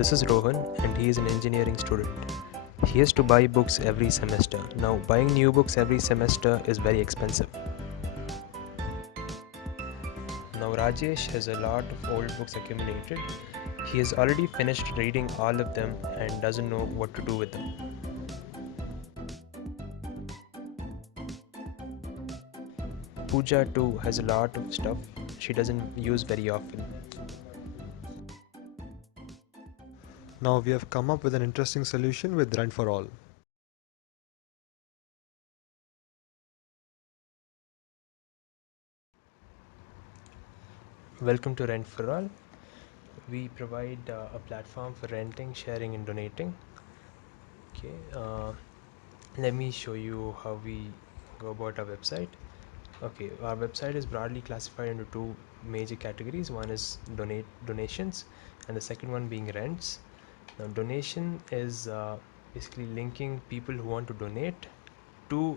this is Rohan and he is an engineering student. He has to buy books every semester. Now, buying new books every semester is very expensive. Now, Rajesh has a lot of old books accumulated. He has already finished reading all of them and doesn't know what to do with them. Pooja too has a lot of stuff she doesn't use very often. Now we have come up with an interesting solution with Rent4ALL. Welcome to Rent for All. We provide a platform for renting, sharing, and donating. Okay, let me show you how we go about our website. Okay, our website is broadly classified into two major categories. One is donations, and the second one being rents. Now, donation is basically linking people who want to donate to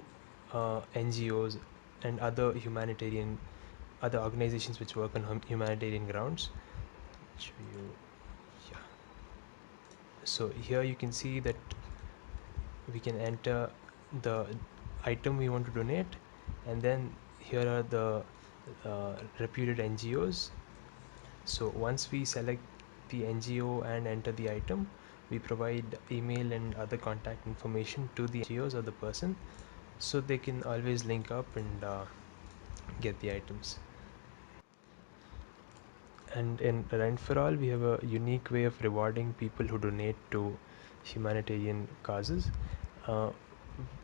NGOs and other organizations which work on humanitarian grounds. Show you, yeah. So here you can see that we can enter the item we want to donate, and then here are the reputed NGOs. So once we select the NGO and enter the item, we provide email and other contact information to the NGOs or the person, so they can always link up and get the items. And in Rent for All, we have a unique way of rewarding people who donate to humanitarian causes. Uh,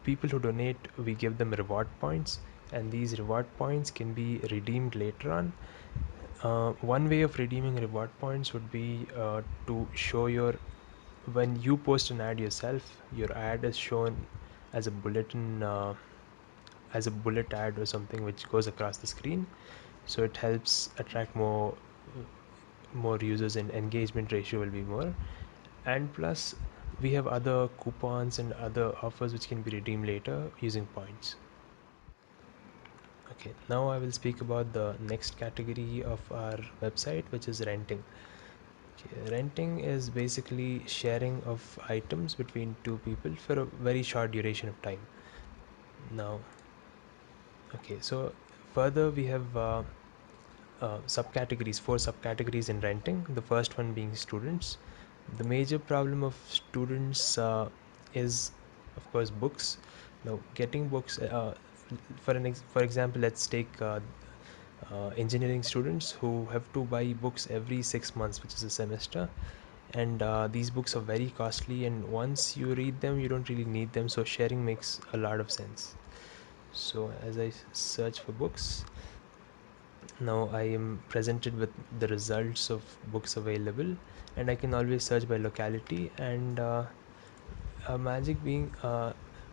People who donate, we give them reward points, and these reward points can be redeemed later on. One way of redeeming reward points would be to show when you post an ad yourself, your ad is shown as a bulletin, as a bullet ad or something which goes across the screen. So it helps attract more users, and engagement ratio will be more. And plus, we have other coupons and other offers which can be redeemed later using points. Okay, now I will speak about the next category of our website, which is renting. Okay, renting is basically sharing of items between two people for a very short duration of time. Now, okay, so further we have four subcategories in renting. The first one being students. The major problem of students is, of course, books. Now, getting books. For example, let's take engineering students who have to buy books every 6 months, which is a semester, and these books are very costly. And once you read them, you don't really need them. So sharing makes a lot of sense. So as I search for books, now I am presented with the results of books available, and I can always search by locality. And magic being,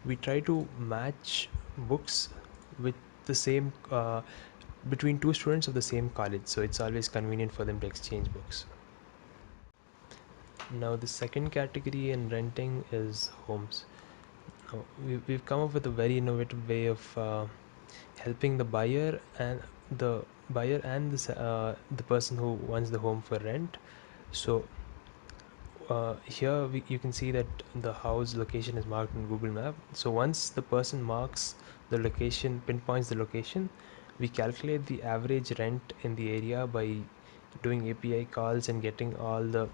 we try to match books with the same between two students of the same college, so it's always convenient for them to exchange books. Now the second category in renting is homes. Now, we've come up with a very innovative way of helping the buyer and the person who wants the home for rent. So here you can see that the house location is marked on Google Map. So once the person pinpoints the location, we calculate the average rent in the area by doing API calls and getting all the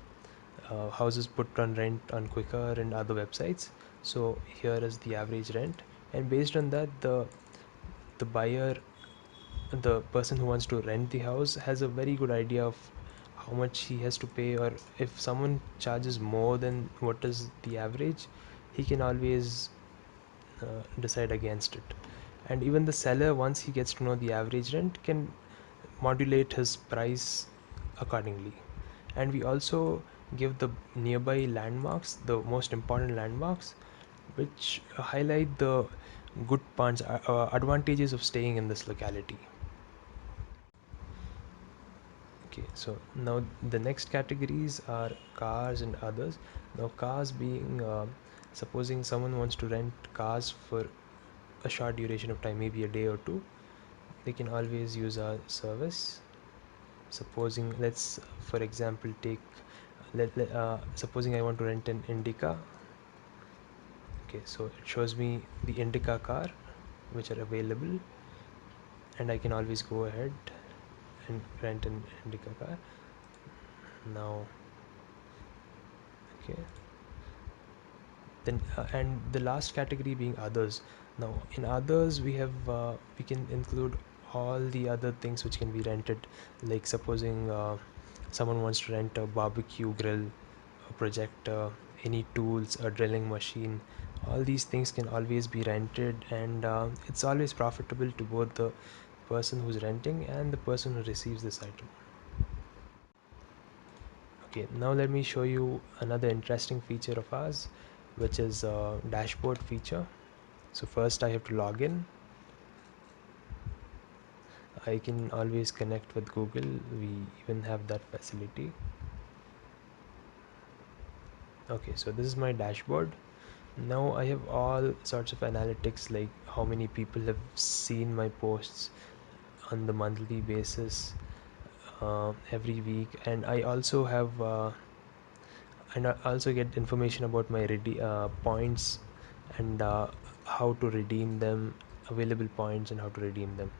houses put on rent on Quikr and other websites. So here is the average rent, and based on that, the buyer, the person who wants to rent the house, has a very good idea of how much he has to pay. Or if someone charges more than what is the average, he can always decide against it. And even the seller, once he gets to know the average rent, can modulate his price accordingly. And we also give the nearby landmarks, the most important landmarks, which highlight the good parts, advantages of staying in this locality. Okay, so now the next categories are cars and others. Now, cars being, supposing someone wants to rent cars for a short duration of time, maybe a day or two, they can always use our service. Supposing, let's for example take Supposing I want to rent an Indica. Okay, so it shows me the Indica car which are available, and I can always go ahead and rent an Indica car. Now, okay, then and the last category being others. Now in others we can include all the other things which can be rented, like supposing someone wants to rent a barbecue grill, a projector, any tools, a drilling machine. All these things can always be rented, and it's always profitable to both the person who's renting and the person who receives this item. Okay, now let me show you another interesting feature of ours, which is a dashboard feature. So first I have to log in. I can always connect with Google. We even have that facility. Okay, so this is my dashboard. Now I have all sorts of analytics, like how many people have seen my posts on the monthly basis, every week, and I also get information about my points, and how to redeem them, available points, and how to redeem them.